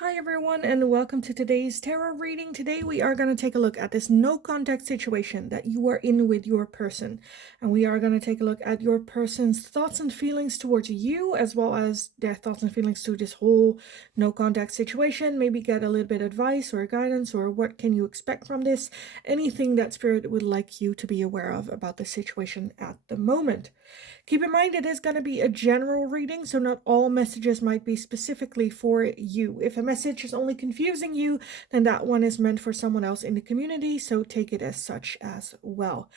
Hi everyone and welcome to today's tarot reading. Today we are going to take a look at this no contact situation that you are in with your person. And we are going to take a look at your person's thoughts and feelings towards you, as well as their thoughts and feelings to this whole no contact situation. Maybe get a little bit of advice or guidance, or what can you expect from this. Anything that Spirit would like you to be aware of about the situation at the moment. Keep in mind it is going to be a general reading, so not all messages might be specifically for you. If a message is only confusing you, then that one is meant for someone else in the community, so take it as such as well.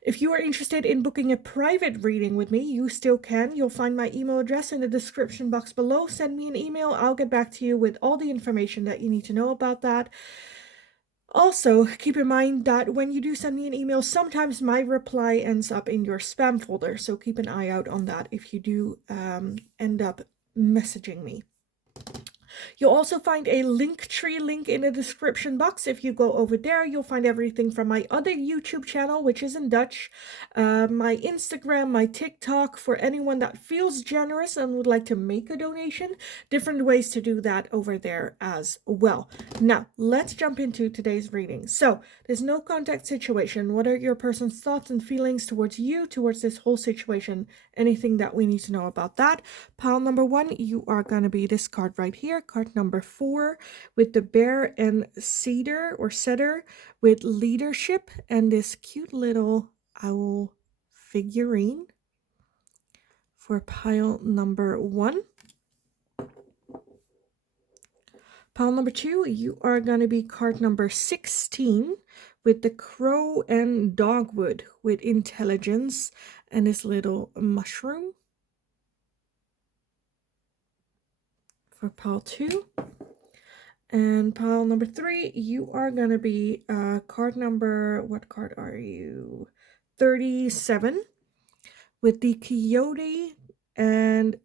If you are interested in booking a private reading with me, you still can. You'll find my email address in the description box below. Send me an email. I'll get back to you with all the information that you need to know about that. Also, keep in mind that when you do send me an email, sometimes my reply ends up in your spam folder, so keep an eye out on that if you do end up messaging me. You'll also find a Linktree link in the description box. If you go over there, you'll find everything from my other YouTube channel, which is in Dutch, my Instagram, my TikTok, for anyone that feels generous and would like to make a donation. Different ways to do that over there as well. Now, let's jump into today's reading. So, there's no contact situation. What are your person's thoughts and feelings towards you, towards this whole situation? Anything that we need to know about that? Pile number 1, you are going to be this card right here. Card number 4 with the bear and cedar or setter with leadership and this cute little owl figurine for pile number 1. Pile number 2, you are going to be card number 16 with the crow and dogwood with intelligence and this little mushroom for pile 2. And pile number 3, you are going to be card number, what card are you? 37 with the coyote and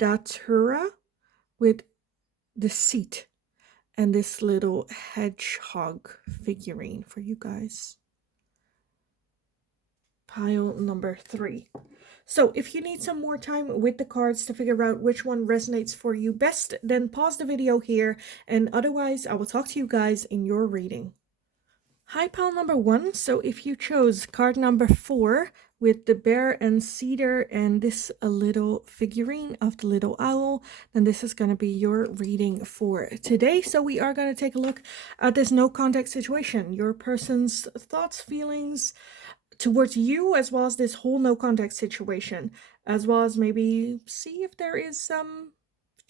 datura with the seat and this little hedgehog figurine for you guys. Pile number 3. So if you need some more time with the cards to figure out which one resonates for you best, then pause the video here, and otherwise I will talk to you guys in your reading. Hi, pile number 1. So if you chose card number 4 with the bear and cedar and this a little figurine of the little owl, then this is going to be your reading for today. So we are going to take a look at this no contact situation, your person's thoughts, feelings towards you, as well as this whole no contact situation, as well as maybe see if there is some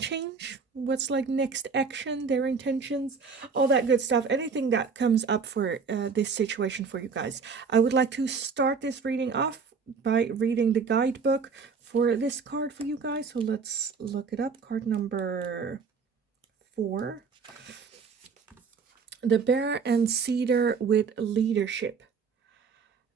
change, what's like next action, their intentions, all that good stuff, anything that comes up for this situation for you guys. I would like to start this reading off by reading the guidebook for this card for you guys. So let's look it up. Card number 4, the bear and cedar with leadership.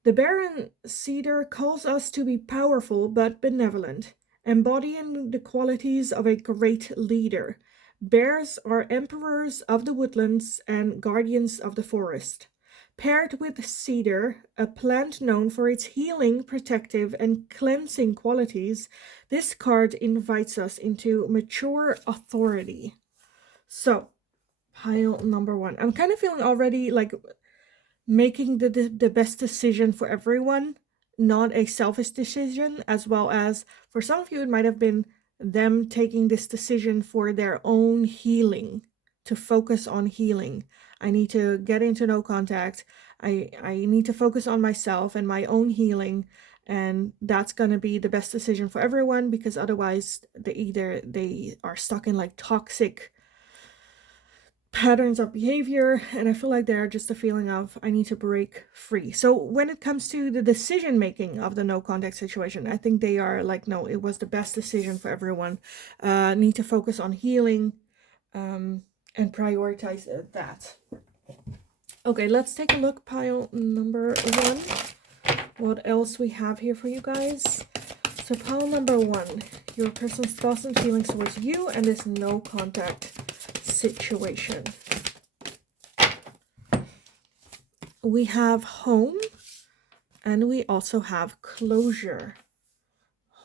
The bear and cedar calls us to be powerful but benevolent, embodying the qualities of a great leader. Bears are emperors of the woodlands and guardians of the forest. Paired with cedar, a plant known for its healing, protective, and cleansing qualities, this card invites us into mature authority. So, pile number 1. I'm kind of feeling already like making the best decision for everyone, not a selfish decision, as well as for some of you it might have been them taking this decision for their own healing, to focus on healing. I need to get into no contact. I need to focus on myself and my own healing, and that's going to be the best decision for everyone, because otherwise they are stuck in like toxic patterns of behavior, and I feel like they're just a feeling of I need to break free. So when it comes to the decision making of the no contact situation, I think they are like, no, it was the best decision for everyone. Need to focus on healing and prioritize that. Okay, let's take a look. Pile number 1, what else we have here for you guys. So pile number 1, your person's thoughts and feelings towards you and this no contact situation. We have home and we also have closure.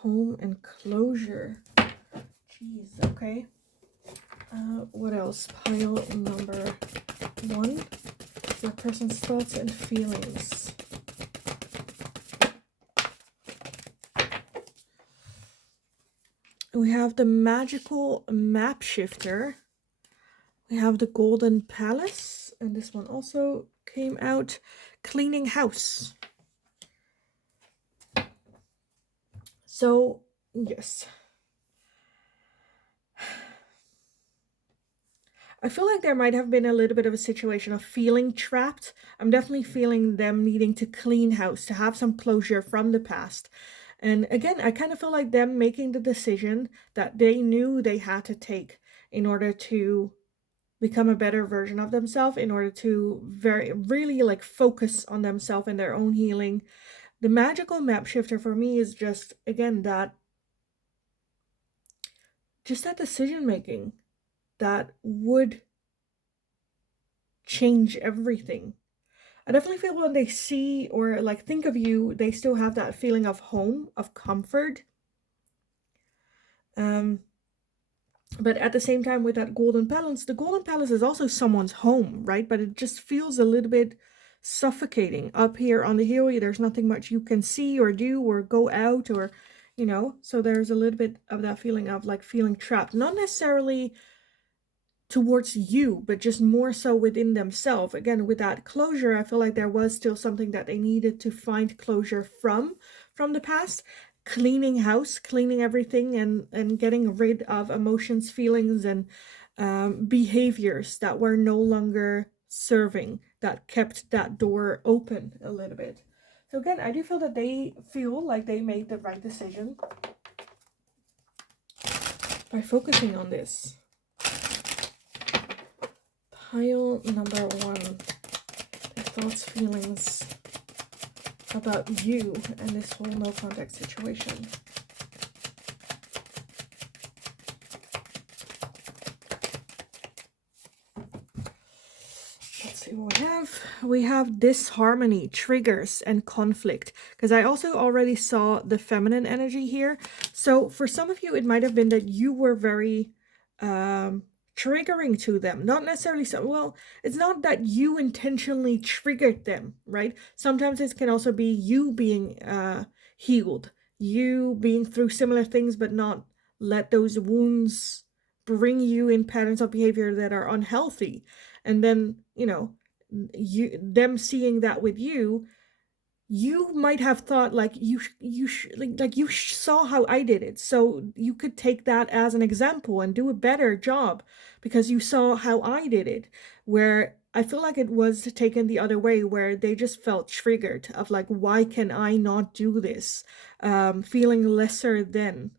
Home and closure. Jeez, okay. What else? Pile number 1. Your person's thoughts and feelings. We have the magical map shifter. We have the golden palace. And this one also came out. Cleaning house. So, yes. I feel like there might have been a little bit of a situation of feeling trapped. I'm definitely feeling them needing to clean house, to have some closure from the past. And again, I kind of feel like them making the decision that they knew they had to take in order to become a better version of themselves, in order to really like focus on themselves and their own healing. The magical map shifter for me is just, again, that decision making that would change everything. I definitely feel when they see or like think of you, they still have that feeling of home, of comfort. But at the same time, with that golden palace, the golden palace is also someone's home, right? But it just feels a little bit suffocating. Up here on the hill, there's nothing much you can see or do or go out or, so there's a little bit of that feeling of like feeling trapped. Not necessarily towards you, but just more so within themselves. Again, with that closure, I feel like there was still something that they needed to find closure from the past. Cleaning house, cleaning everything, and getting rid of emotions, feelings, and behaviors that were no longer serving, that kept that door open a little bit. So again, I do feel that they feel like they made the right decision by focusing on this. Pile number 1, the thoughts, feelings about you and this whole no contact situation. Let's see what we have. We have disharmony, triggers, and conflict. Because I also already saw the feminine energy here. So for some of you, it might have been that you were very triggering to them. Not necessarily so, well, it's not that you intentionally triggered them, right? Sometimes it can also be you being healed, you being through similar things, but not let those wounds bring you in patterns of behavior that are unhealthy. And then, them seeing that with you, you might have thought like you saw how I did it, so you could take that as an example and do a better job because you saw how I did it. Where I feel like it was taken the other way, where they just felt triggered of like, why can I not do this? Feeling lesser than.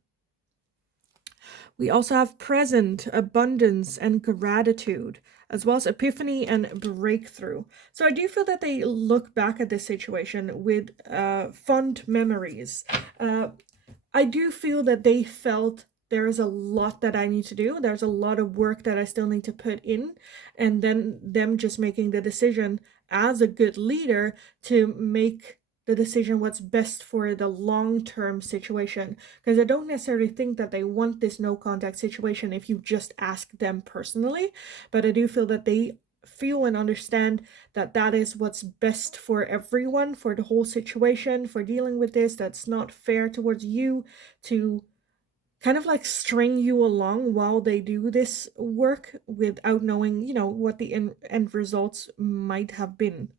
We also have present, abundance, and gratitude, as well as epiphany and breakthrough. So I do feel that they look back at this situation with fond memories. I do feel that they felt there is a lot that I need to do. There's a lot of work that I still need to put in. And then them just making the decision as a good leader to make the decision what's best for the long-term situation, because I don't necessarily think that they want this no contact situation if you just ask them personally, but I do feel that they feel and understand that that is what's best for everyone, for the whole situation, for dealing with this. That's not fair towards you to kind of like string you along while they do this work without knowing, what the end results might have been.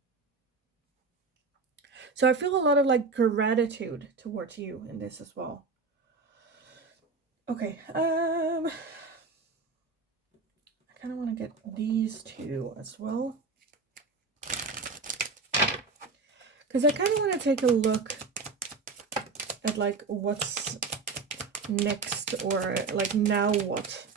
So I feel a lot of like gratitude towards you in this as well. Okay, I kind of want to get these two as well, because I kind of want to take a look at like what's next, or like now what,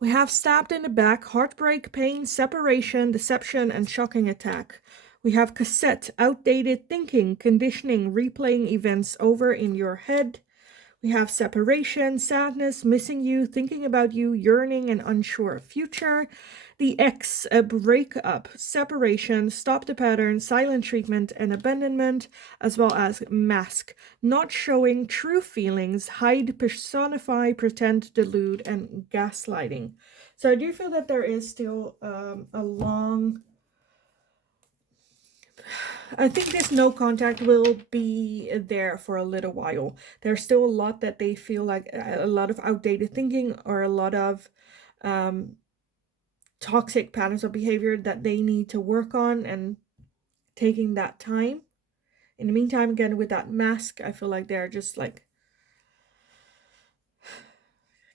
We have stabbed in the back, heartbreak, pain, separation, deception, and shocking attack. We have cassette, outdated thinking, conditioning, replaying events over in your head. We have separation, sadness, missing you, thinking about you, yearning and unsure of future. The X, a breakup, separation, stop the pattern, silent treatment and abandonment, as well as mask, not showing true feelings, hide, personify, pretend, delude, and gaslighting. So I do feel that there is still a long... I think this no contact will be there for a little while. There's still a lot that they feel like a lot of outdated thinking or a lot of toxic patterns of behavior that they need to work on, and taking that time. In the meantime, again, with that mask, I feel like they're just like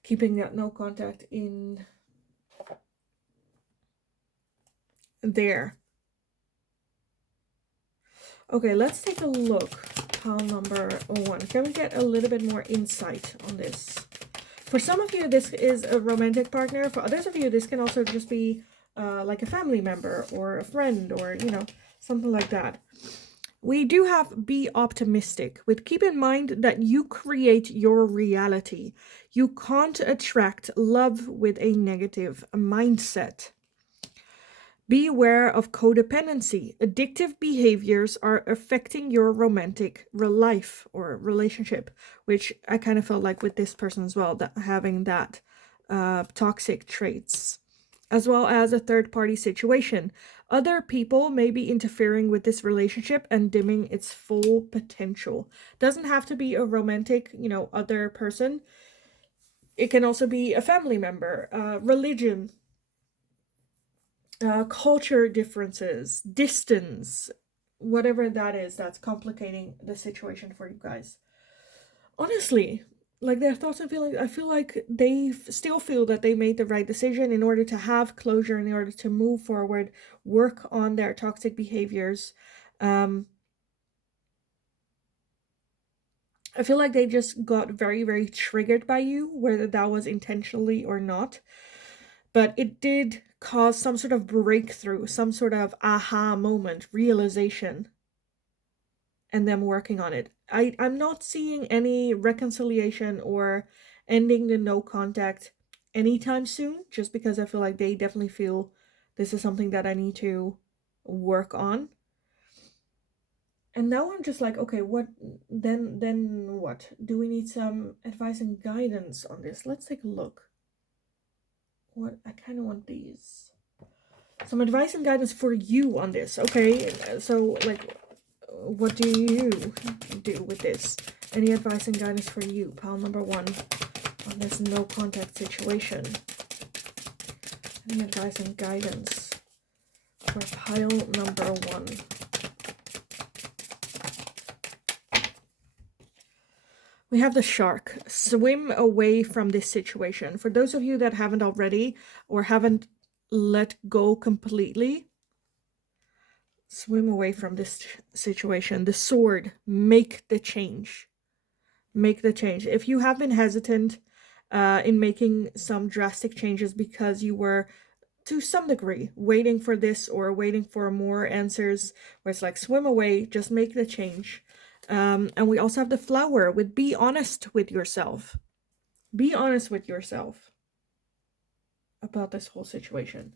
keeping that no contact in there. Okay, let's take a look. Pile number 1. Can we get a little bit more insight on this? For some of you, this is a romantic partner. For others of you, this can also just be like a family member or a friend or, you know, something like that. We do have be optimistic, with keep in mind that you create your reality. You can't attract love with a negative mindset. Be aware of codependency. Addictive behaviors are affecting your romantic life or relationship, which I kind of felt like with this person as well, that having that toxic traits, as well as a third-party situation. Other people may be interfering with this relationship and dimming its full potential. Doesn't have to be a romantic, you know, other person. It can also be a family member, religion, culture differences, distance, whatever that is that's complicating the situation for you guys. Honestly, like their thoughts and feelings, I feel like they still feel that they made the right decision in order to have closure, in order to move forward, work on their toxic behaviors. I feel like they just got very, very triggered by you, whether that was intentionally or not. But it did cause some sort of breakthrough, some sort of aha moment, realization, and them working on it. I'm not seeing any reconciliation or ending the no contact anytime soon, just because I feel like they definitely feel this is something that I need to work on. And now I'm just like, okay, what then what? Do we need some advice and guidance on this? Let's take a look. What I kind of want these. Some advice and guidance for you on this. Okay, so like, what do you do with this? Any advice and guidance for you? Pile number 1 on this no contact situation. Any advice and guidance for pile number 1? We have the shark. Swim away from this situation. For those of you that haven't already or haven't let go completely, swim away from this situation. The sword, make the change. Make the change. If you have been hesitant in making some drastic changes because you were, to some degree, waiting for this or waiting for more answers, where it's like, swim away, just make the change. And we also have the flower with be honest with yourself. Be honest with yourself about this whole situation.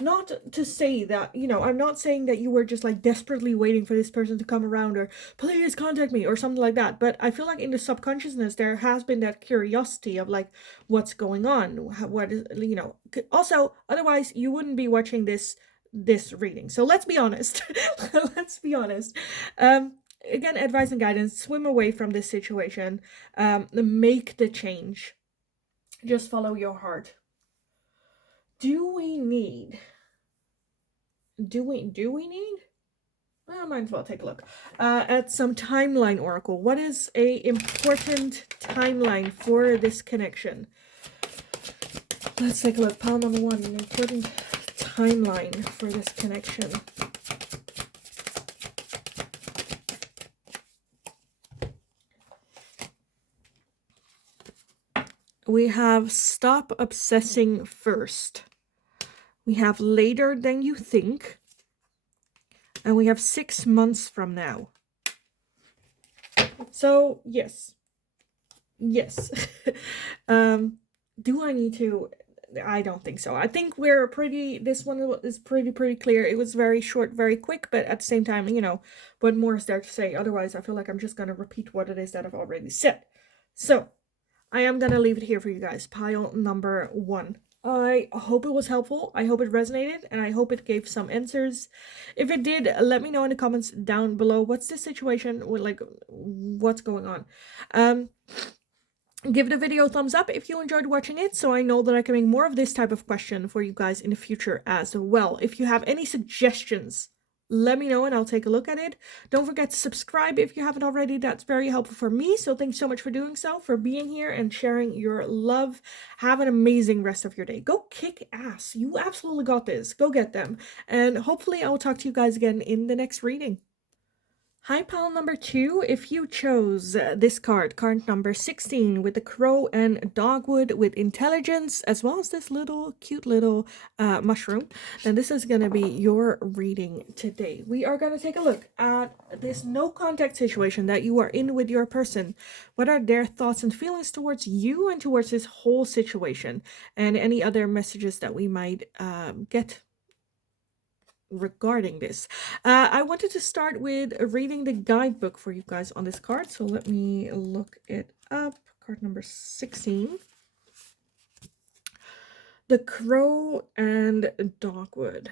Not to say that, you know, I'm not saying that you were just like desperately waiting for this person to come around or please contact me or something like that. But I feel like in the subconsciousness, there has been that curiosity of like, what's going on? What is, you know, also, otherwise you wouldn't be watching this reading. So let's be honest. Let's be honest. Again, advice and guidance, swim away from this situation. Make the change. Just follow your heart. Do we need? Well, might as well take a look at some timeline oracle. What is a important timeline for this connection? Let's take a look. Pile number 1, an important timeline for this connection. We have stop obsessing first. We have later than you think. And we have 6 months from now. So, yes. Yes. um, do I need to? I don't think so. I think we're pretty. This one is pretty clear. It was very short, very quick, but at the same time, what more is there to say? Otherwise, I feel like I'm just gonna repeat what it is that I've already said. So I am gonna leave it here for you guys. Pile number 1. I hope it was helpful. I hope it resonated, and I hope it gave some answers. If it did, let me know in the comments down below. What's the situation with, like, what's going on? Um, Give the video a thumbs up if you enjoyed watching it, so I know that I can make more of this type of question for you guys in the future as well. If you have any suggestions, let me know and I'll take a look at it. Don't forget to subscribe if you haven't already. That's very helpful for me. So thanks so much for doing so, for being here and sharing your love. Have an amazing rest of your day. Go kick ass. You absolutely got this. Go get them. And hopefully I'll talk to you guys again in the next reading. Hi, pile number 2. If you chose this card number 16, with the crow and dogwood with intelligence, as well as this little cute little mushroom, then this is going to be your reading today. We are going to take a look at this no contact situation that you are in with your person. What are their thoughts and feelings towards you and towards this whole situation, and any other messages that we might get regarding this. I wanted to start with reading the guidebook for you guys on this card. So let me look it up. Card number 16. The Crow and Dogwood.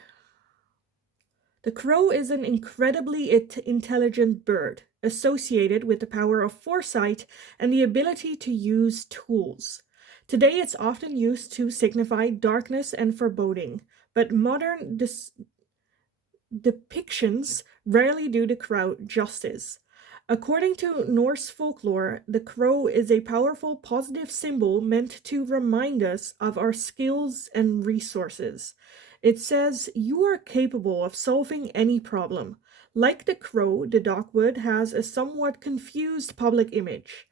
The crow is an incredibly intelligent bird, associated with the power of foresight and the ability to use tools. Today it's often used to signify darkness and foreboding, but modern depictions rarely do the crow justice. According to Norse folklore, the crow is a powerful positive symbol meant to remind us of our skills and resources. It says, "You are capable of solving any problem." Like the crow, the dogwood has a somewhat confused public image.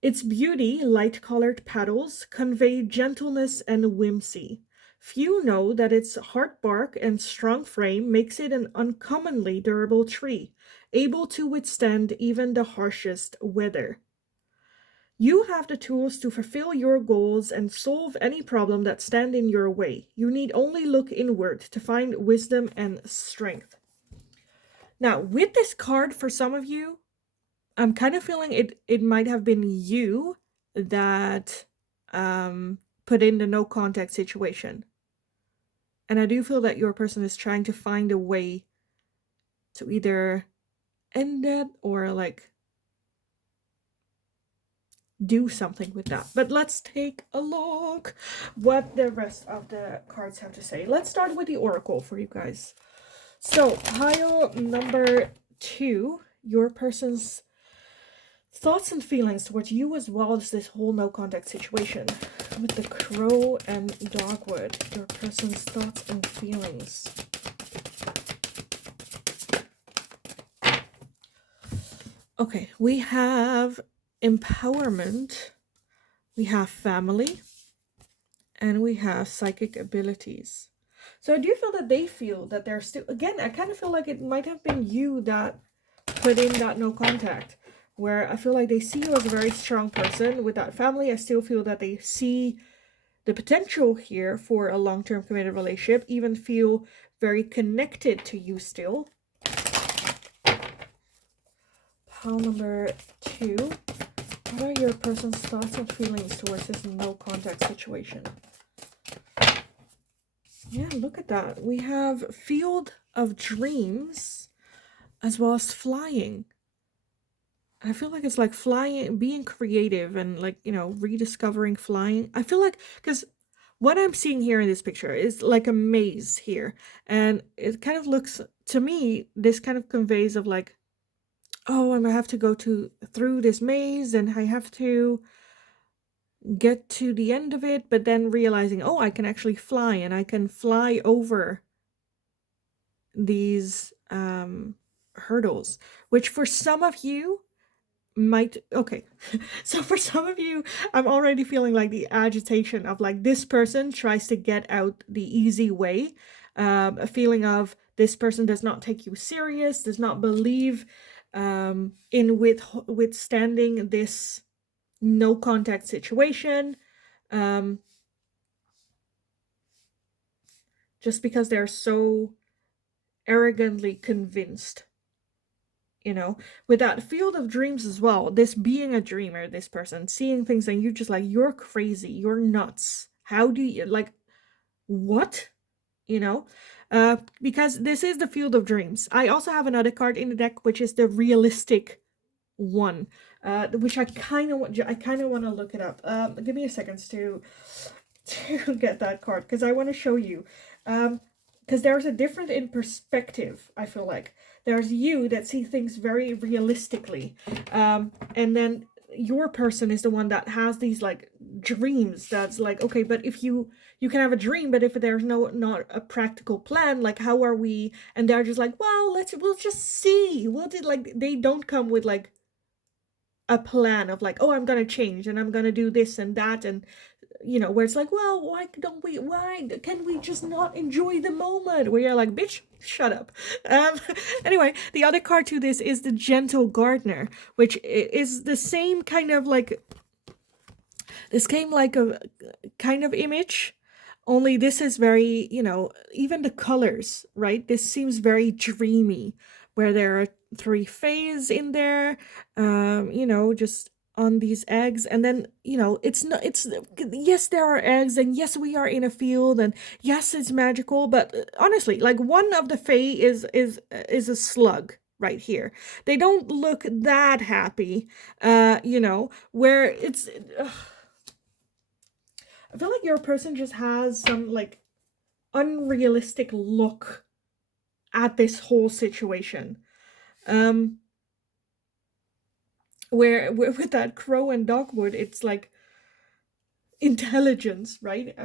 Its beauty, light-colored petals, convey gentleness and whimsy. Few know that its hard bark and strong frame makes it an uncommonly durable tree, able to withstand even the harshest weather. You have the tools to fulfill your goals and solve any problem that stand in your way. You need only look inward to find wisdom and strength. Now, with this card, for some of you, I'm kind of feeling it might have been you that put in the no contact situation. And I do feel that your person is trying to find a way to either end it or like do something with that. But let's take a look what the rest of the cards have to say. Let's start with the oracle for you guys. So pile number 2, your person's thoughts and feelings towards you, as well as this whole no contact situation. With the crow and dogwood, your person's thoughts and feelings. Okay, we have empowerment, we have family, and we have psychic abilities. So I do feel that they feel that they're still, again, I kind of feel like it might have been you that put in that no contact, where I feel like they see you as a very strong person. With that family, I still feel that they see the potential here for a long-term committed relationship, even feel very connected to you still. Pile number 2. What are your person's thoughts and feelings towards this no contact situation? Yeah, look at that. We have field of dreams as well as flying. I feel like it's like flying, being creative and like, rediscovering flying. I feel like, because what I'm seeing here in this picture is like a maze here. And it kind of looks, to me, this kind of conveys of like, oh, I'm gonna have to go through this maze and I have to get to the end of it, but then realizing, oh, I can actually fly and I can fly over these hurdles, which for some of you might, okay, so for some of you, I'm already feeling like the agitation of like this person tries to get out the easy way, a feeling of this person does not take you serious, does not believe in withstanding this no contact situation, just because they're so arrogantly convinced, with that field of dreams as well, this being a dreamer, this person seeing things and you just like, you're crazy, you're nuts, how do you, like, what, you know because this is the field of dreams. I also have another card in the deck, which is the realistic one, which I kind of want to look it up. Give me a second to get that card, because I want to show you, because there's a difference in perspective. I feel like there's you that see things very realistically, and then your person is the one that has these like dreams. That's like, okay, but if you can have a dream, but if there's not a practical plan, like how are we? And they're just like, well, we'll just see. We'll do, like, they don't come with like a plan of like, oh, I'm gonna change and I'm gonna do this and that, and where it's like, well, why can we just not enjoy the moment? Where you're like, bitch, shut up. Anyway, the other card to this is the Gentle Gardener, which is the same kind of like, this came like a kind of image, only this is very, even the colors, right? This seems very dreamy, where there are 3 fays in there, just on these eggs. And then, it's not, it's, yes, there are eggs, and yes, we are in a field, and yes, it's magical, but honestly, like, one of the fae is a slug right here. They don't look that happy, where it's, I feel like your person just has some like unrealistic look at this whole situation. Where with that crow and dogwood, it's like intelligence, right?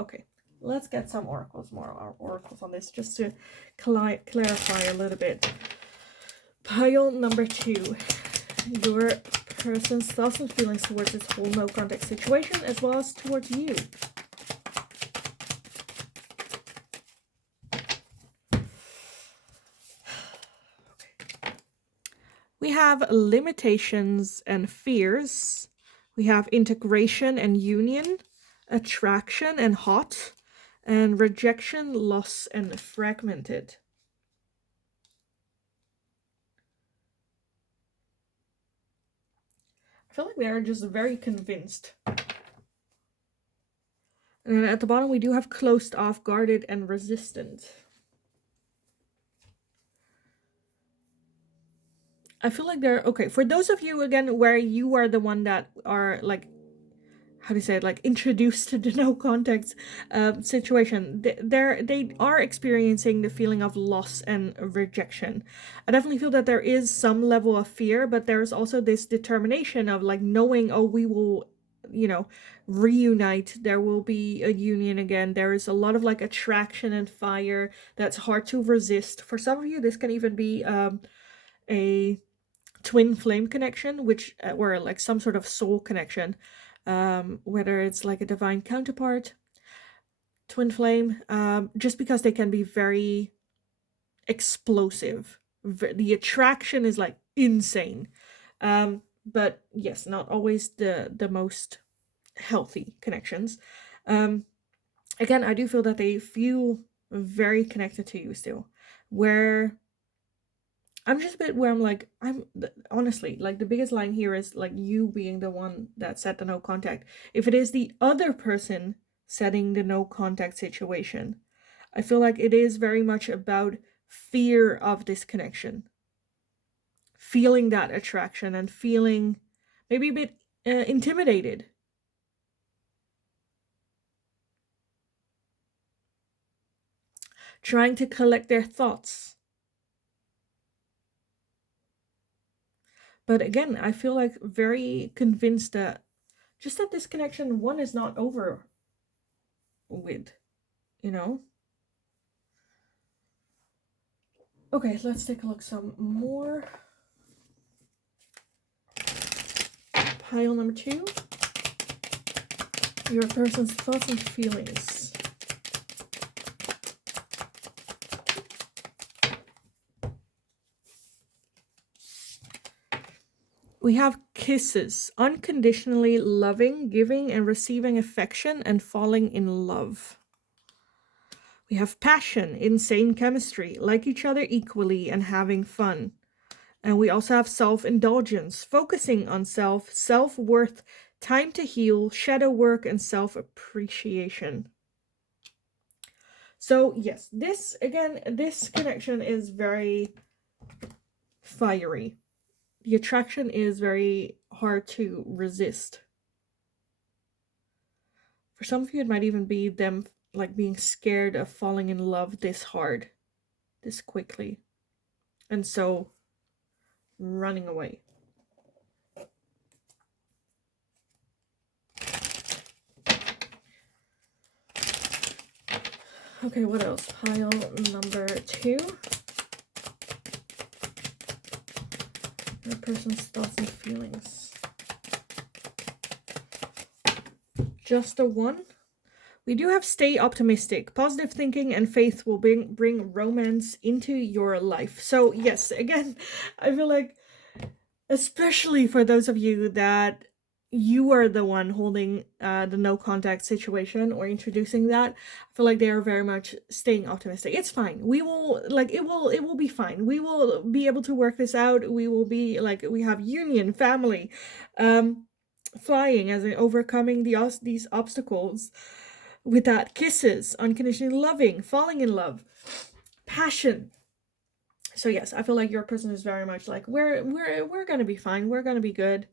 Okay, let's get some more oracles on this, just to clarify a little bit. Pile number 2, your person's thoughts and feelings towards this whole no contact situation, as well as towards you. We have limitations and fears. We have integration and union, attraction and hot, and rejection, loss, and fragmented. I feel like they are just very convinced. And then at the bottom we do have closed off, guarded, and resistant. I feel like they're okay. For those of you, again, where you are the one that are like, how do you say it, like introduced to the no contact situation, they are experiencing the feeling of loss and rejection. I definitely feel that there is some level of fear, but there's also this determination of like knowing, oh, we will, reunite. There will be a union again. There is a lot of like attraction and fire that's hard to resist. For some of you, this can even be a twin flame connection, which or like some sort of soul connection, whether it's like a divine counterpart, twin flame, just because they can be very explosive. The attraction is like insane, but yes, not always the most healthy connections. Again, I do feel that they feel very connected to you still, where I'm just a bit where I'm like, honestly, like, the biggest line here is like you being the one that set the no contact. If it is the other person setting the no contact situation, I feel like it is very much about fear of this connection, feeling that attraction and feeling maybe a bit intimidated. Trying to collect their thoughts. But again, I feel like very convinced that just that this connection, one, is not over with, Okay, let's take a look some more. Pile number 2. Your person's thoughts and feelings. We have kisses, unconditionally loving, giving and receiving affection and falling in love. We have passion, insane chemistry, like each other equally and having fun. And we also have self-indulgence, focusing on self, self-worth, time to heal, shadow work, and self-appreciation. So yes, this connection is very fiery. The attraction is very hard to resist. For some of you, it might even be them like being scared of falling in love this hard, this quickly, and so running away. Okay, what else? Pile number 2. Your person's thoughts and feelings. Just a 1. We do have stay optimistic. Positive thinking and faith will bring romance into your life. So yes, again, I feel like, especially for those of you that you are the one holding the no contact situation or introducing that, I feel like they are very much staying optimistic. It's fine. We will, like, it will be fine. We will be able to work this out. We will be like, we have union, family, flying, as in overcoming these obstacles. With that, kisses, unconditionally loving, falling in love, passion. So yes, I feel like your person is very much like, we're gonna be fine. We're gonna be good.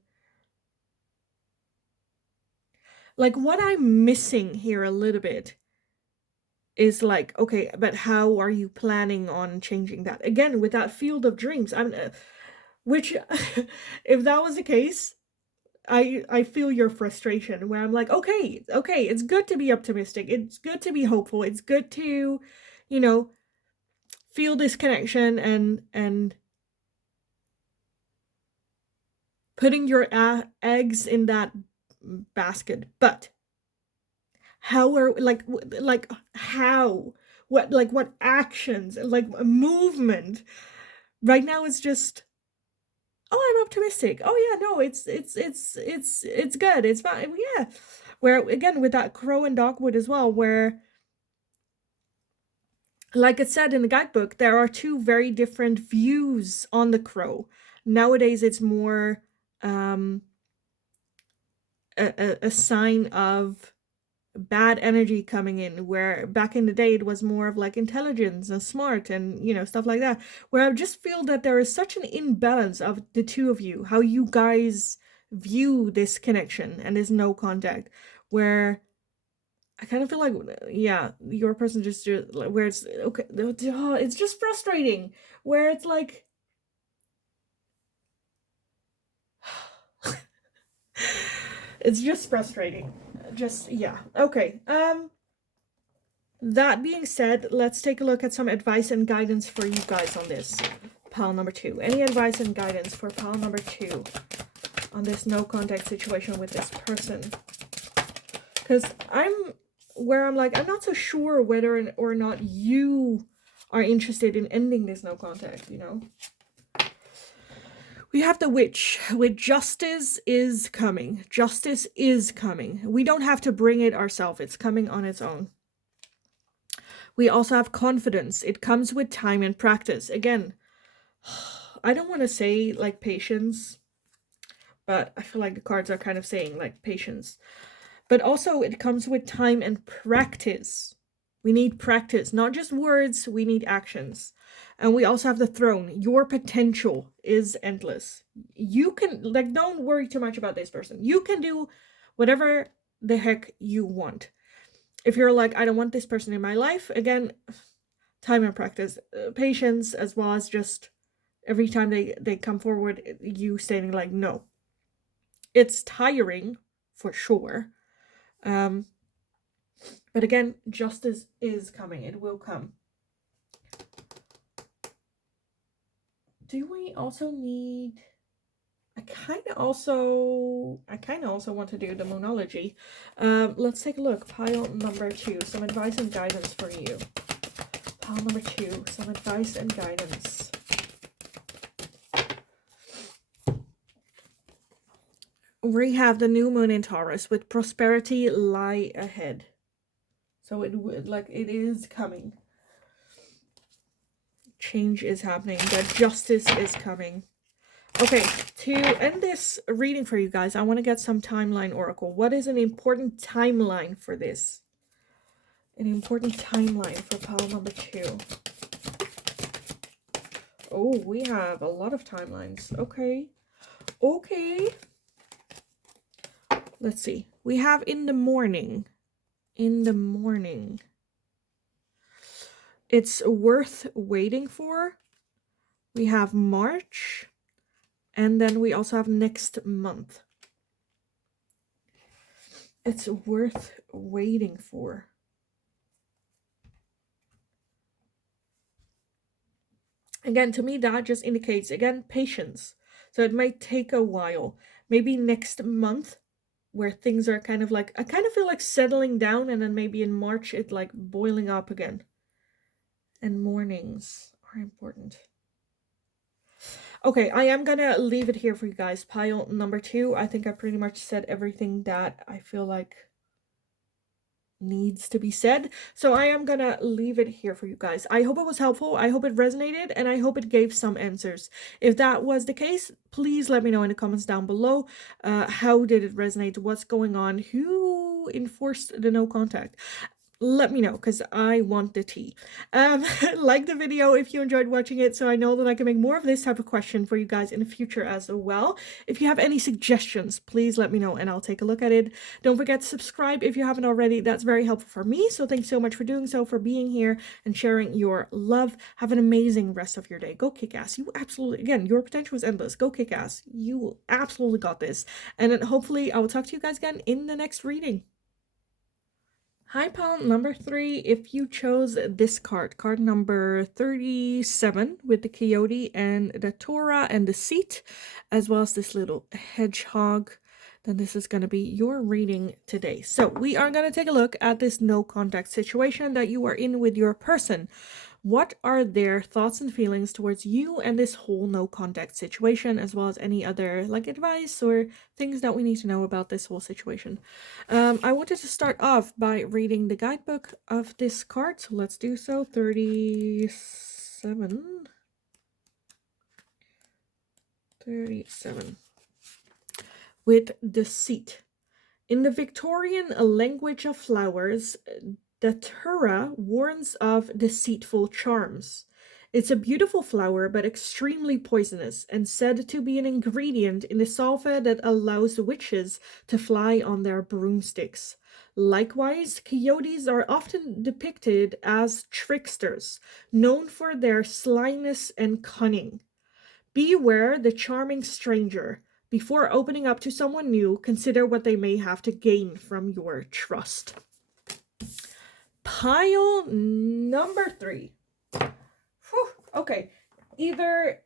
Like, what I'm missing here a little bit is like, okay, but how are you planning on changing that? Again, with that field of dreams, which, if that was the case, I feel your frustration where I'm like, okay, it's good to be optimistic. It's good to be hopeful. It's good to, feel this connection and putting your eggs in that basket. But how are how what actions, like movement? Right now it's just, oh, I'm optimistic. Oh yeah, no, it's good. It's fine. Yeah. Where again with that crow and dogwood as well, where like it said in the guidebook, there are 2 very different views on the crow. Nowadays it's more a sign of bad energy coming in, where back in the day it was more of like intelligence and smart and stuff like that, where I just feel that there is such an imbalance of the 2 of you, how you guys view this connection and this no contact, where I kind of feel like, yeah, your person just where it's okay, it's just frustrating, where it's like it's just frustrating. Just, yeah. Okay. That being said, let's take a look at some advice and guidance for you guys on this. Pile number 2. Any advice and guidance for pile number 2 on this no contact situation with this person? Because I'm like, I'm not so sure whether or not you are interested in ending this no contact, We have the witch with justice is coming. Justice is coming. We don't have to bring it ourselves. It's coming on its own. We also have confidence. It comes with time and practice. Again, I don't want to say like patience, but I feel like the cards are kind of saying like patience. But also it comes with time and practice. We need practice, not just words, we need actions. And we also have the throne. Your potential is endless. You can, like, don't worry too much about this person. You can do whatever the heck you want. If you're like, I don't want this person in my life, again, time and practice, patience, as well as just every time they come forward, you stating like, no. It's tiring, for sure. But again, justice is coming. It will come. Do we also need... I kind of also want to do the monology. Let's take a look. Pile number 2. Some advice and guidance for you. Pile number 2. Some advice and guidance. We have the new moon in Taurus with prosperity lie ahead. So it would, like, it is coming. Change is happening. The justice is coming. Okay, to end this reading for you guys, I want to get some timeline oracle. What is an important timeline for this? An important timeline for pile number 2. Oh, we have a lot of timelines. Okay. Okay. Let's see. We have in the morning. In the morning. It's worth waiting for. We have March. And then we also have next month. It's worth waiting for. Again, to me, that just indicates, again, patience. So it might take a while. Maybe next month, where things are kind of like, I kind of feel like settling down, and then maybe in March, it's like boiling up again. And mornings are important. Okay, I am gonna leave it here for you guys. Pile number 2. I think I pretty much said everything that I feel like needs to be said. So I am gonna leave it here for you guys. I hope it was helpful. I hope it resonated, and I hope it gave some answers. If that was the case, please let me know in the comments down below. How did it resonate? What's going on? Who enforced the no contact? Let me know, because I want the tea. Like the video if you enjoyed watching it, so I know that I can make more of this type of question for you guys in the future as well. If you have any suggestions, please let me know and I'll take a look at it. Don't forget to subscribe if you haven't already. That's very helpful for me. So thanks so much for doing so, for being here and sharing your love. Have an amazing rest of your day. Go kick ass. You absolutely, again, your potential is endless. Go kick ass. You absolutely got this. And then hopefully I will talk to you guys again in the next reading. Hi, pile number 3. If you chose this card number 37 with the coyote and the Torah and the seat, as well as this little hedgehog, then this is going to be your reading today. So we are going to take a look at this no contact situation that you are in with your person. What are their thoughts and feelings towards you and this whole no contact situation, as well as any other like advice or things that we need to know about this whole situation? I wanted to start off by reading the guidebook of this card, so let's do so. 37. With deceit. In the Victorian language of flowers, the Tura warns of deceitful charms. It's a beautiful flower, but extremely poisonous, and said to be an ingredient in the salve that allows witches to fly on their broomsticks. Likewise, coyotes are often depicted as tricksters, known for their slyness and cunning. Beware the charming stranger. Before opening up to someone new, consider what they may have to gain from your trust. Pile number 3. Whew, okay, either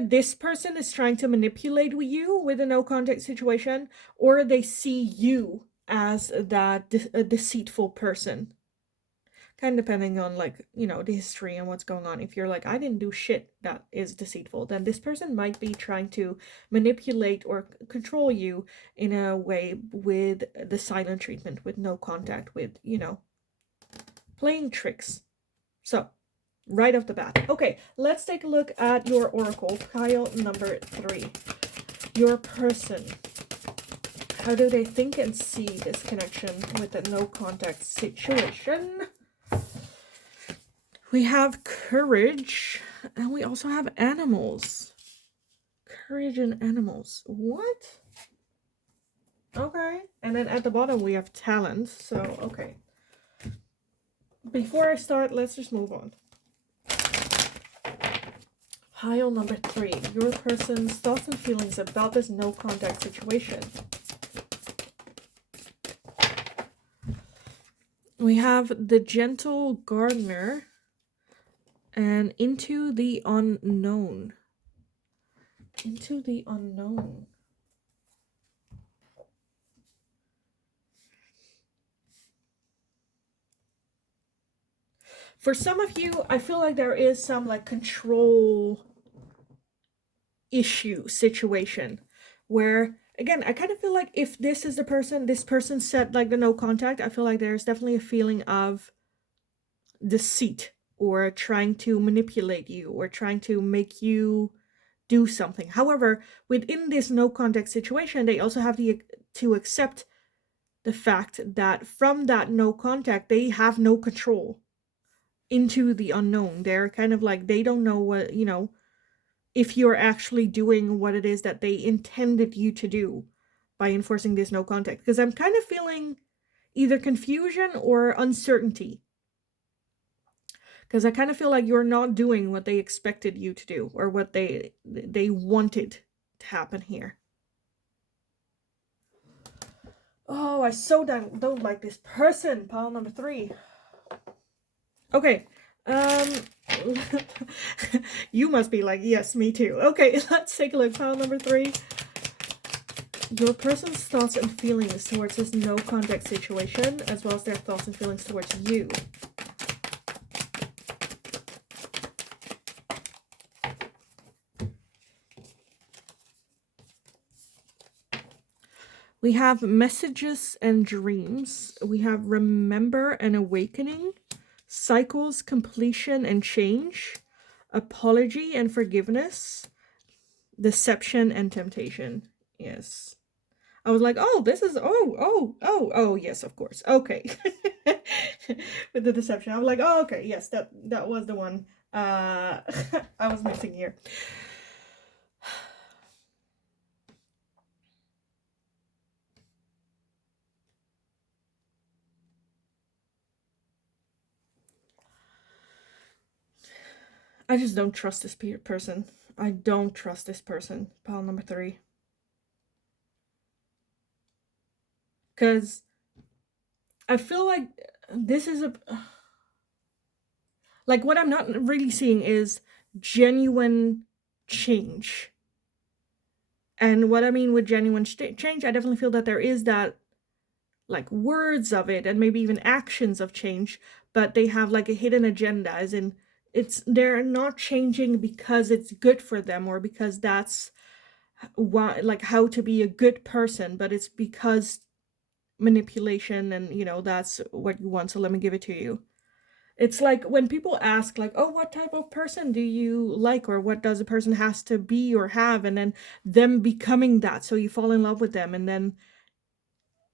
this person is trying to manipulate you with a no contact situation, or they see you as that deceitful person. Kind of depending on, like, you know, the history and what's going on. If you're like, I didn't do shit that is deceitful, then this person might be trying to manipulate or control you in a way with the silent treatment, with no contact, with, you know, playing tricks. So, right off the bat. Okay, let's take a look at your oracle, pile number 3. Your person. How do they think and see this connection with the no contact situation? We have courage, and we also have animals. Courage and animals. What? Okay. And then at the bottom we have talent. So, okay. Before I start, let's just move on. Pile number 3. Your person's thoughts and feelings about this no contact situation. We have the gentle gardener and into the unknown. Into the unknown. For some of you, I feel like there is some like control issue situation where, again, I kind of feel like if this is the person, this person said like the no contact, I feel like there's definitely a feeling of deceit or trying to manipulate you or trying to make you do something. However, within this no contact situation, they also have to accept the fact that from that no contact, they have no control into the unknown. They're kind of like, they don't know what, if you're actually doing what it is that they intended you to do by enforcing this no contact. Because I'm kind of feeling either confusion or uncertainty. Because I kind of feel like you're not doing what they expected you to do or what they wanted to happen here. Oh, I so don't like this person. Pile number 3. Okay. You must be like, yes, me too. Okay, let's take a look. Pile number 3. Your person's thoughts and feelings towards this no contact situation, as well as their thoughts and feelings towards you. We have messages and dreams. We have remember and awakening, cycles, completion and change, apology and forgiveness, deception and temptation. Yes. I was like, oh, this is, oh, yes, of course. Okay. With the deception. I was like, oh, okay, yes, that was the one I was missing here. I just don't trust this person. I don't trust this person. Pile number 3. Because I feel like this is like what I'm not really seeing is genuine change. And what I mean with genuine change, I definitely feel that there is that, like, words of it and maybe even actions of change, but they have like a hidden agenda, as in they're not changing because it's good for them or because that's why, like, how to be a good person, but it's because manipulation and that's what you want, so let me give it to you. It's like when people ask like, oh, what type of person do you like, or what does a person has to be or have, and then them becoming that, so you fall in love with them, and then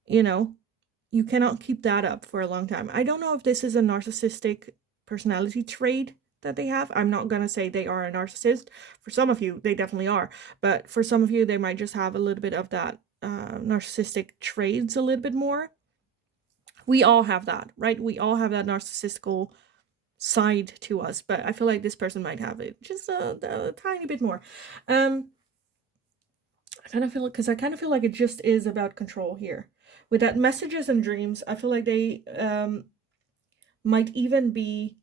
you cannot keep that up for a long time. I don't know if this is a narcissistic personality trait that they have. I'm not gonna say they are a narcissist. For some of you they definitely are, but for some of you they might just have a little bit of that narcissistic traits a little bit more. We all have that, right? We all have that narcissistical side to us, but I feel like this person might have it just a tiny bit more. I kind of feel, because I kind of feel like it just is about control here. With that messages and dreams, I feel like they might even be,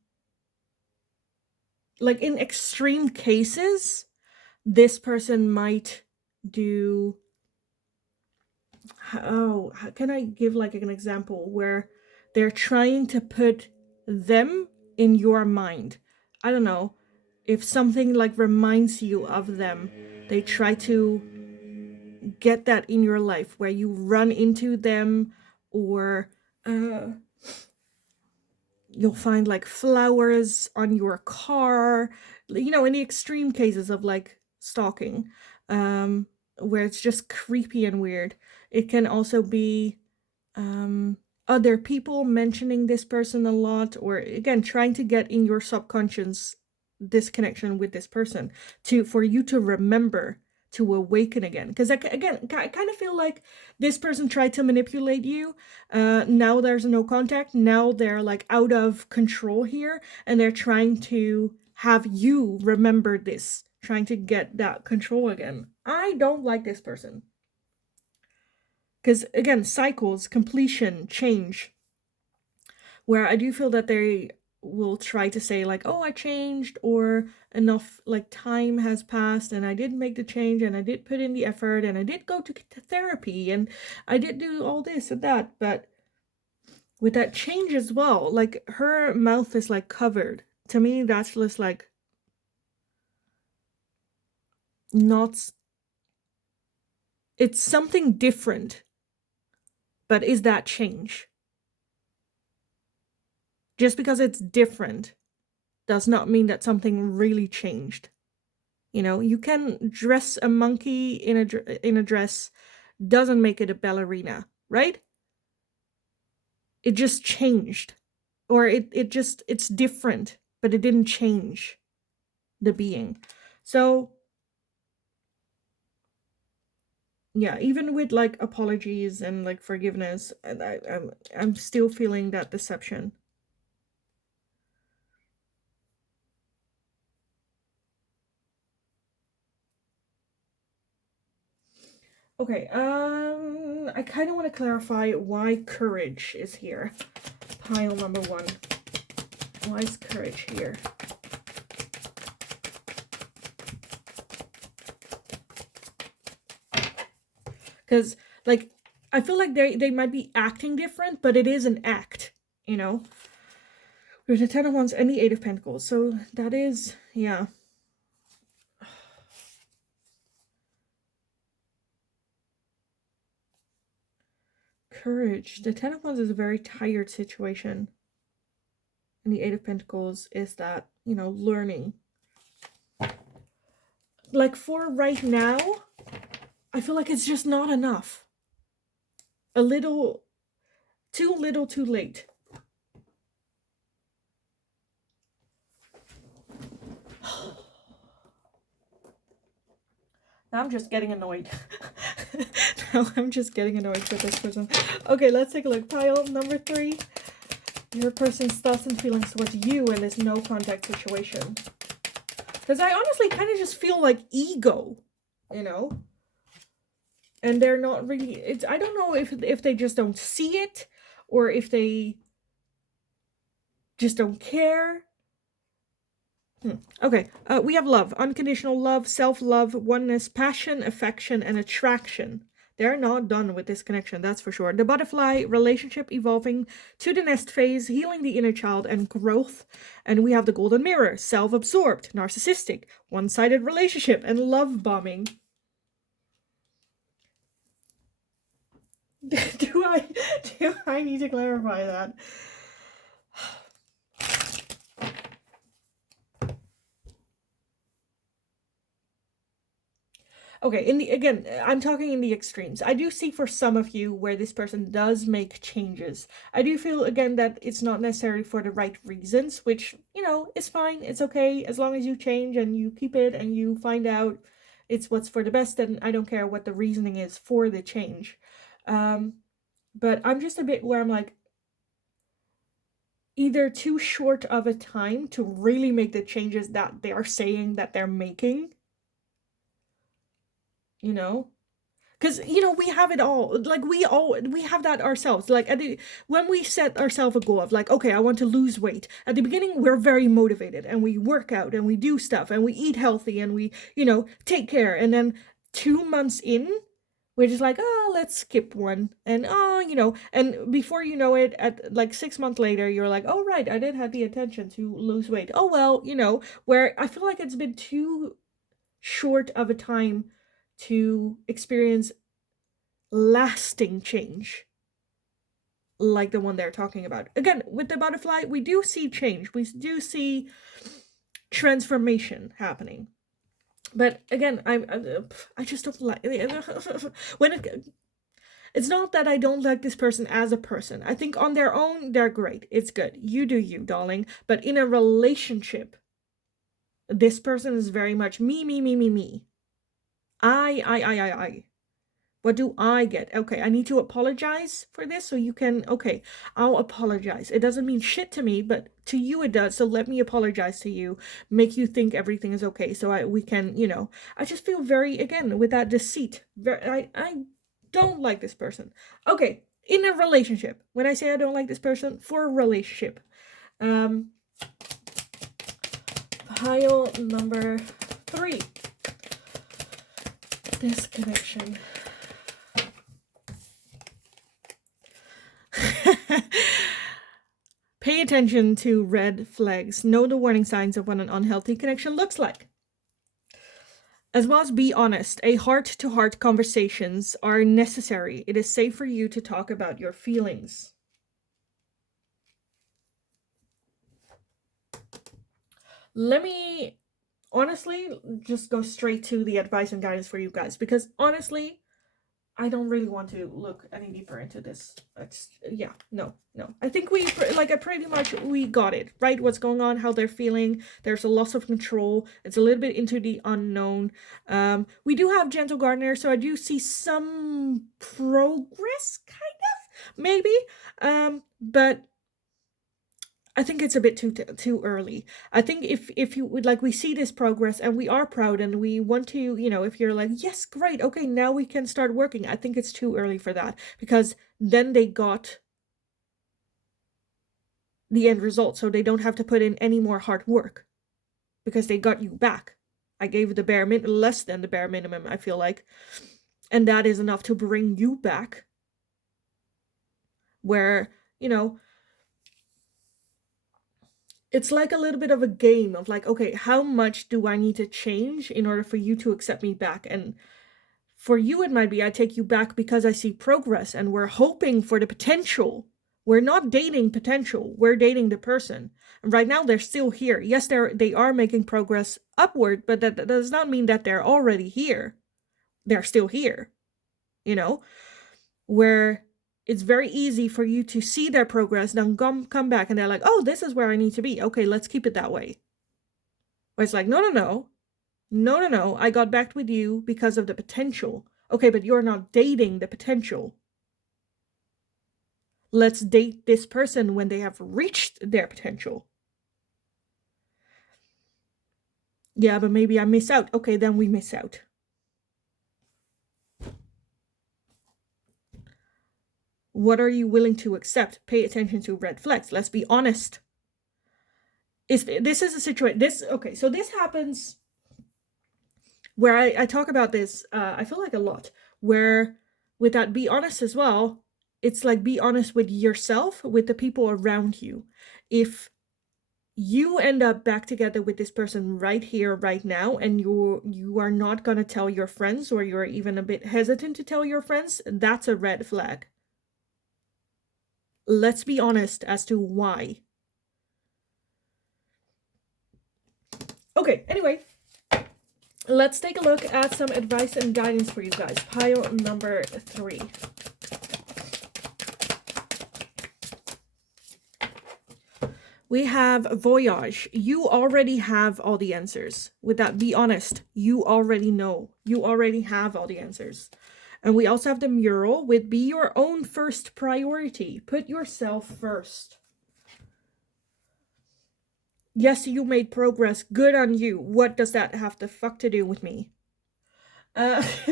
like, in extreme cases, this person might do, how can I give like an example where they're trying to put them in your mind. I don't know, if something like reminds you of them, they try to get that in your life where you run into them, or you'll find like flowers on your car, in the extreme cases of like stalking, where it's just creepy and weird. It can also be other people mentioning this person a lot, or again trying to get in your subconscious this connection with this person, for you to remember, to awaken again. Because I kind of feel like this person tried to manipulate you. Now there's no contact, now they're like out of control here, and they're trying to have you remember this, trying to get that control again. I don't like this person. Because again, cycles, completion, change, where I do feel that they will try to say like, oh, I changed, or enough like time has passed and I did make the change and I did put in the effort and I did go to therapy and I did do all this and that. But with that change as well, like her mouth is like covered. To me, that's just like, not, it's something different, but is that change? Just because it's different does not mean that something really changed. You can dress a monkey in a dress, doesn't make it a ballerina, right? It just changed. Or it's different, but it didn't change the being. So yeah, even with like apologies and like forgiveness, I'm still feeling that deception. Okay, I kind of want to clarify why courage is here. Pile number 1. Why is courage here? Because, like, I feel like they might be acting different, but it is an act, There's the 10 of Wands and the 8 of Pentacles. So that is, yeah. Courage. The 10 of Wands is a very tired situation. And the 8 of Pentacles is that, learning. Like, for right now, I feel like it's just not enough. A little, too little, too late. Now I'm just getting annoyed. Now I'm just getting annoyed with this person. Okay, let's take a look. Pile number 3. Your person's thoughts and feelings towards you in this no contact situation. Because I honestly kind of just feel like ego, And they're not really, I don't know if they just don't see it, or if they just don't care. Okay, we have love, unconditional love, self-love, oneness, passion, affection, and attraction. They're not done with this connection, that's for sure. The butterfly, relationship evolving to the nest phase, healing the inner child, and growth. And we have the golden mirror, self-absorbed, narcissistic, one-sided relationship, and love bombing. Do I need to clarify that? Okay, again, I'm talking in the extremes. I do see for some of you where this person does make changes. I do feel, again, that it's not necessarily for the right reasons, which, is fine. It's okay. As long as you change and you keep it and you find out it's what's for the best, then I don't care what the reasoning is for the change. But I'm just a bit where I'm like, either too short of a time to really make the changes that they are saying that they're making, because we have it all. Like, we have that ourselves. Like, when we set ourselves a goal of like, okay, I want to lose weight, at the beginning we're very motivated and we work out and we do stuff and we eat healthy and we take care, and then 2 months in, we're just like, oh, let's skip one. And and before you know it, at like 6 months later, you're like, oh right, I did have the intention to lose weight. Oh well, where I feel like it's been too short of a time to experience lasting change like the one they're talking about. Again, with the butterfly, we do see change. We do see transformation happening. But again, I just don't like when it's not that I don't like this person as a person. I think on their own, they're great. It's good. You do you, darling. But in a relationship, this person is very much me, me, me, me, me. I. What do I get? Okay, I need to apologize for this, so you can, okay, I'll apologize. It doesn't mean shit to me, but to you it does, so let me apologize to you, make you think everything is okay, so we can, I just feel very, again, with that deceit, I don't like this person. Okay, in a relationship, when I say I don't like this person, for a relationship, pile number 3, disconnection. Pay attention to red flags. Know the warning signs of what an unhealthy connection looks like. As well as be honest. A heart-to-heart conversations are necessary. It is safe for you to talk about your feelings. Let me honestly just go straight to the advice and guidance for you guys, because honestly, I don't really want to look any deeper into this. Yeah, no. I think I pretty much, we got it, right? What's going on, how they're feeling. There's a loss of control. It's a little bit into the unknown. We do have Gentle Gardener, so I do see some progress, kind of, maybe. But I think it's a bit too early. I think if you would, like, we see this progress and we are proud and we want to, if you're like, yes, great, okay, now we can start working. I think it's too early for that, because then they got the end result, so they don't have to put in any more hard work because they got you back. I gave the less than the bare minimum, I feel like, and that is enough to bring you back. Where, it's like a little bit of a game of like, okay, how much do I need to change in order for you to accept me back? And for you, it might be, I take you back because I see progress and we're hoping for the potential. We're not dating potential, we're dating the person. And right now they're still here. Yes, they are making progress upward, but that does not mean that they're already here. They're still here, where it's very easy for you to see their progress, then come back and they're like, oh, this is where I need to be. Okay, let's keep it that way. But it's like, no. I got back with you because of the potential. Okay, but you're not dating the potential. Let's date this person when they have reached their potential. Yeah, but maybe I miss out. Okay, then we miss out. What are you willing to accept? Pay attention to red flags. Let's be honest. This is a situation. So this happens where I talk about this, I feel like a lot, where with that, be honest as well. It's like, be honest with yourself, with the people around you. If you end up back together with this person right here, right now, and you are not going to tell your friends, or you're even a bit hesitant to tell your friends, that's a red flag. Let's be honest as to why. Okay, anyway, let's take a look at some advice and guidance for you guys. Pile number 3. We have Voyage. You already have all the answers. With that, be honest. You already know. You already have all the answers. And we also have the Mural with be your own first priority. Put yourself first. Yes, you made progress. Good on you. What does that have the fuck to do with me?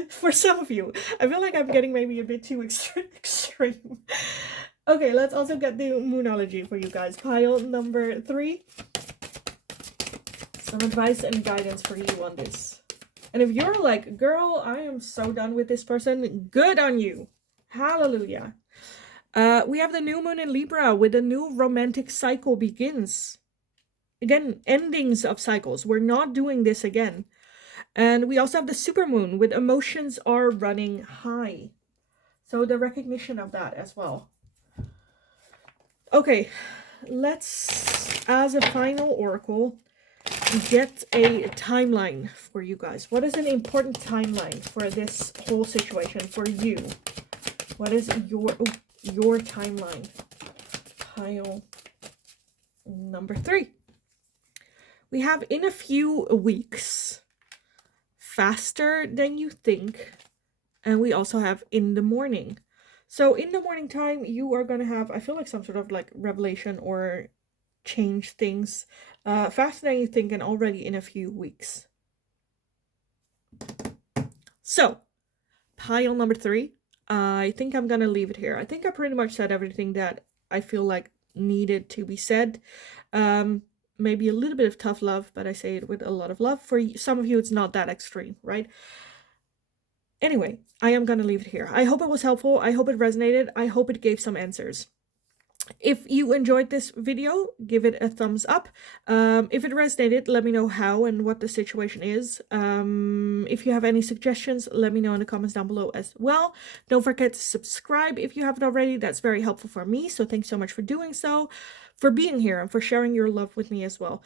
For some of you, I feel like I'm getting maybe a bit too extreme. Okay, let's also get the Moonology for you guys. Pile number 3. Some advice and guidance for you on this. And if you're like, girl, I am so done with this person, good on you. Hallelujah. We have the new moon in Libra with a new romantic cycle begins. Again, endings of cycles. We're not doing this again. And we also have the supermoon with emotions are running high. So the recognition of that as well. Okay, let's, as a final oracle, get a timeline for you guys. What is an important timeline for this whole situation for you? What is your timeline? Pile number 3. We have in a few weeks, faster than you think, and we also have in the morning. So in the morning time, you are going to have, I feel like, some sort of like revelation or change things faster than you think, and already in a few weeks. So, pile number 3, I think I'm going to leave it here. I think I pretty much said everything that I feel like needed to be said. Maybe a little bit of tough love, but I say it with a lot of love. For some of you, it's not that extreme, right? Anyway, I am going to leave it here. I hope it was helpful. I hope it resonated. I hope it gave some answers. If you enjoyed this video, give it a thumbs up. If it resonated, let me know how and what the situation is. If you have any suggestions, let me know in the comments down below as well. Don't forget to subscribe if you haven't already. That's very helpful for me. So thanks so much for doing so, for being here, and for sharing your love with me as well.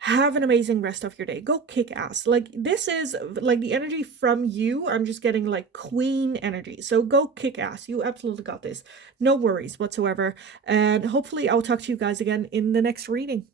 Have an amazing rest of your day. Go kick ass. Like, this is like the energy from you. I'm just getting like queen energy. So go kick ass. You absolutely got this. No worries whatsoever. And hopefully I'll talk to you guys again in the next reading.